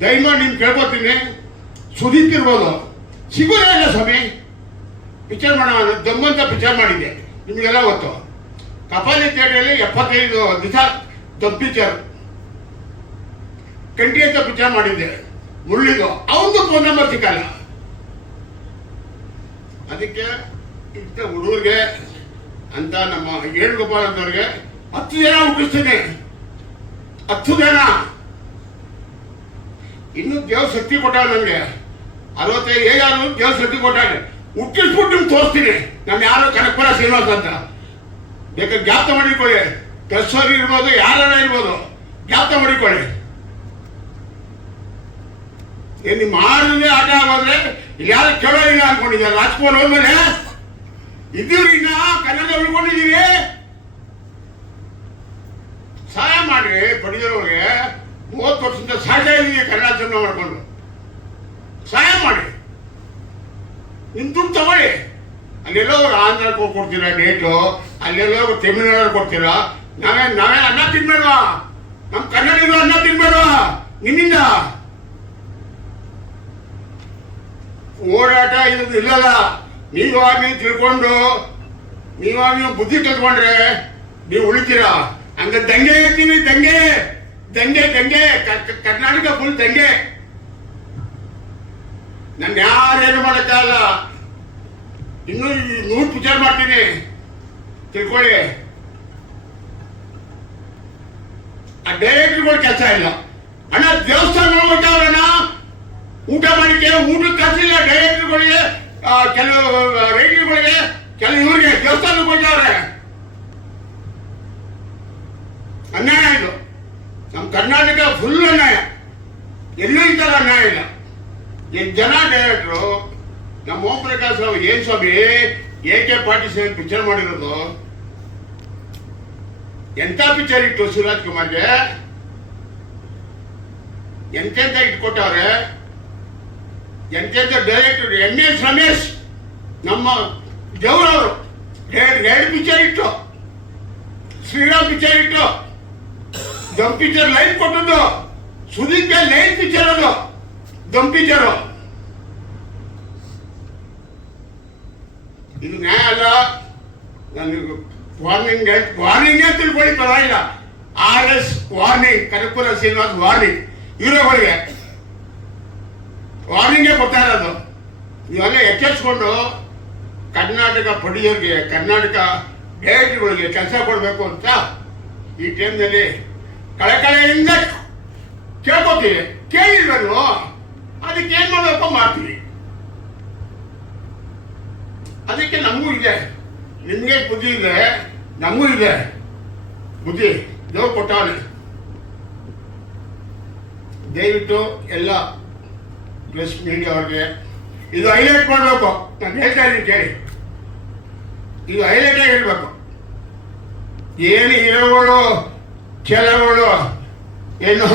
ದಯಮಾಡಿ ನಿಮ್ಗೆ ಕೇಳ್ಕೊತೀನಿ. ಸುದೀಪ್ ಇರ್ಬೋದು. ಸಿಗೋದೇ ಇಲ್ಲ ಸ್ವಾಮಿ. ಪಿಕ್ಚರ್ ಮಾಡೋಣ. ದಮ್ಮಂತ ಪಿಕ್ಚರ್ ಮಾಡಿದ್ದೆ. ನಿಮಗೆಲ್ಲ ಗೊತ್ತು. ಕಪಾಲಿ ಥಿಯೇಟ್ರಲ್ಲಿ ಎಪ್ಪತ್ತೈದು ದಿವಸ ದಮ್ ಪಿಕ್ಚರ್ ಕಂಟಿ ಅಂತ ಪಿಕ್ಚರ್ ಮಾಡಿದ್ದೆ. ಮುಳ್ಳಿದು ಅವನದು ಫೋನ್ ನಂಬರ್ ಸಿಕ್ಕಲ್ಲ. ಅದಕ್ಕೆ ಇಂಥ ಹುಡುಗರಿಗೆ ಅಂತ ನಮ್ಮ ವೇಣುಗೋಪಾಲ್ ಅಂತವ್ರಿಗೆ ಹತ್ತು ಜನ ಹುಟ್ಟಿಸ್ತೀನಿ ಹತ್ತು ಜನ. ಇನ್ನು ದೇವ್ರ ಶಕ್ತಿ ಕೊಟ್ಟ ನನಗೆ ಅರವತ್ತೈದು ಏಜಾದ್ರು ದೇವ್ ಶಕ್ತಿ ಕೊಟ್ಟಾಳೆ. ಹುಟ್ಟಿಸ್ಬಿಟ್ಟು ನಿಮ್ಗೆ ತೋರಿಸ್ತೀನಿ. ನಾನು ಯಾರು ಕನಕಪುರ ಶ್ರೀನಿವಾಸ ಅಂತ. ಬೇಕಾದ್ರೆ ಜ್ಞಾಪಕ ಮಾಡಿಕೊಳ್ಳಿ. ಕೆಲ್ಸವ್ರು ಇರ್ಬೋದು ಯಾರ ಇರ್ಬೋದು, ಜ್ಞಾಪಕ ಮಾಡಿಕೊಳ್ಳಿ. ಏನ್ ನಿಮ್ಮ ಮಾಡಿದ್ರೆ ಆಟ ಆಗೋದ್ರೆ ಯಾರು ಕೇಳೋ ಇಲ್ಲ ಅನ್ಕೊಂಡಿದ್ದಾರೆ ರಾಜ್ಕುಮಾರ್ ಹೋದ್ಮೇಲೆ ಇದ್ದೀವ್ರೀಗ ಕನ್ನಡ ಉಳ್ಕೊಂಡಿದೀವಿ ಸಹಾಯ ಮಾಡಿ ಪಡೆದಿರೋರಿಗೆ ಮೂವತ್ತು ವರ್ಷದಿಂದ ಇದೀವಿ ಕನ್ನಡ ಸಿನಿಮಾ ಮಾಡ್ಕೊಂಡು. ಸಹಾಯ ಮಾಡಿ. ನಿಮ್ ದುಡ್ಡು ತಗೊಳ್ಳಿ ಅಲ್ಲೆಲ್ಲೋ ಆಂಧ್ರ ಕೊಡ್ತೀರಾ ಡೇಟು ಅಲ್ಲೆಲ್ಲೋ ತಮಿಳ್ನಾಡು ಕೊಡ್ತೀರಾ? ನಾವೇ ನಾವೇ ಅನ್ನ ತಿನ್ಬೇಡ್ವಾ? ನಮ್ಮ ಕನ್ನಡಿಗರು ಅನ್ನ ತಿನ್ಬೇಡ್ವಾ? ನಿಮ್ಮಿಂದ? ಓಡಾಟ ಇದು ಇಲ್ಲಲ್ಲ. ನೀವಾಗಿ ನೀವು ತಿಳ್ಕೊಂಡು ನೀವಾಗ ನೀವು ಬುದ್ಧಿ ಕಲ್ತ್ಕೊಂಡ್ರೆ ನೀವು ಉಳಿತೀರಾ? ಹಂಗ ದಂಗೆ ಇರ್ತೀವಿ ದಂಗೆ! ದಂಗೆ ದಂಗೆ ಕರ್ನಾಟಕ ಫುಲ್ ದಂಗೆ ನನ್ನ ಯಾರೇನು ಮಾಡೋಕ್ಕಾಗಲ್ಲ ಇನ್ನೂ ನೂರು ಪೂಜೆ ಮಾಡ್ತೀನಿ. ತಿಳ್ಕೊಳ್ಳಿ. ಆ ಡೈರೆಕ್ಟರ್ಗಳು ಕೆಲಸ ಇಲ್ಲ. ಅಣ್ಣ, ದೇವಸ್ಥಾನ ಹೋಗ್ಬಿಟ್ಟವ್ರಣ್ಣ ಊಟ ಮಾಡಿಕೆ ಊಟಕ್ಕೆ ಕರ್ಸಿಲ್ಲ ಡೈರೆಕ್ಟ್ರುಗಳಿಗೆ ಕೆಲವು ರೈಟ್ರುಗಳಿಗೆ ಕೆಲವು ಇವರಿಗೆ, ದೇವಸ್ಥಾನಕ್ಕೆ ಹೋಗ್ತಾವ್ರೆ ಅನ್ಯಾಯ ಇದು ಕರ್ನಾಟಕ ಫುಲ್ ಅನ್ಯಾಯ ಎಲ್ಲೂ ಈ ಥರ ಅನ್ಯಾಯ ಇಲ್ಲ? ಎಷ್ಟು ಜನ ಡೈರೆಕ್ಟ್ರು ನಮ್ಮ ಓಂ ಪ್ರಕಾಶ್ ರಾವ್ ಏನ್ ಸ್ವಾಮಿ ಎ ಕೆ ಪಾಟೀಲ್ ಪಿಕ್ಚರ್ ಮಾಡಿರೋದು? ಎಂತ ಪಿಕ್ಚರ್ ಇಟ್ಟು ಶಿವರಾಜ್ ಕುಮಾರ್ಗೆ? ಎಂತೆಂತ ಇಟ್ಕೊಟ್ಟವ್ರೆ? ಎಂತೆಂತ ಡೈರೆಕ್ಟರ್ ಎಂ ಎಸ್ ರಮೇಶ್, ನಮ್ಮ ದೇವರವರು. ಎರಡು ಎರಡು ಪಿಕ್ಚರ್ ಇಟ್ಟು. ಶ್ರೀರಾಮ್ ಪಿಕ್ಚರ್ ಇಟ್ಟು. ದಮ್ ಲೈನ್ ಕೊಟ್ಟದ್ದು. ಸುದೀಪ್ ಲೈನ್ ಪಿಚರ್ ಅದು. ದಮ್ ಇದು ನ್ಯಾಯ ಅಲ್ಲ. ನನಗೆ ವಾರ್ನಿಂಗ್ ವಾರ್ನಿಂಗ್ ತಿಳ್ಕೊಳ್ಳಿ, ಪರವಾಗಿಲ್ಲ. R S warning Kanakapura Srinivas warning ಇವರವರಿಗೆ ವಾರ್ನಿಂಗೇ ಕೊಡ್ತಾ ಇರೋದು. ಇವೆಲ್ಲ ಎಚ್ಚರಿಸ್ಕೊಂಡು ಕರ್ನಾಟಕ ಪಡಿಯೋರಿಗೆ, ಕರ್ನಾಟಕ ಡೈರೆಕ್ಟರ್ಗಳಿಗೆ ಕೆಲಸ ಕೊಡಬೇಕು ಅಂತ ಈ ಟೈಮ್ನಲ್ಲಿ ಕಳಕಳೆಯಿಂದ ಕೇಳ್ಕೊತೀವಿ ಕೇಳಿಲ್ವಲ್ವೋ? ಅದಕ್ಕೆ ಏನ್ ಮಾಡಬೇಕು ಮಾಡ್ತೀವಿ ಅದಕ್ಕೆ ನಮಗೂ ಇದೆ. ನಿಮಗೆ ಬುದ್ಧಿ ಇದೆ. ನಮಗೂ ಇದೆ. ಬುದ್ಧಿ, ದೇವ್ರು ಕೊಟ್ಟವನೆ. ದಯವಿಟ್ಟು ಎಲ್ಲ ಪ್ರೆಸ್ ಮೀಡಿಯಾ ಅವ್ರಿಗೆ ಇದು ಹೈಲೈಟ್ ಮಾಡಬೇಕು. ನಾನು ಹೇಳ್ತಾ ಇದ್ದೀನಿ ಕೇಳಿ. ಇದು ಹೈಲೈಟ್ ಹೇಳ್ಬೇಕು. ಏನು ಹೀರೋಗಳು ಕೆಲಗಳು ಏನು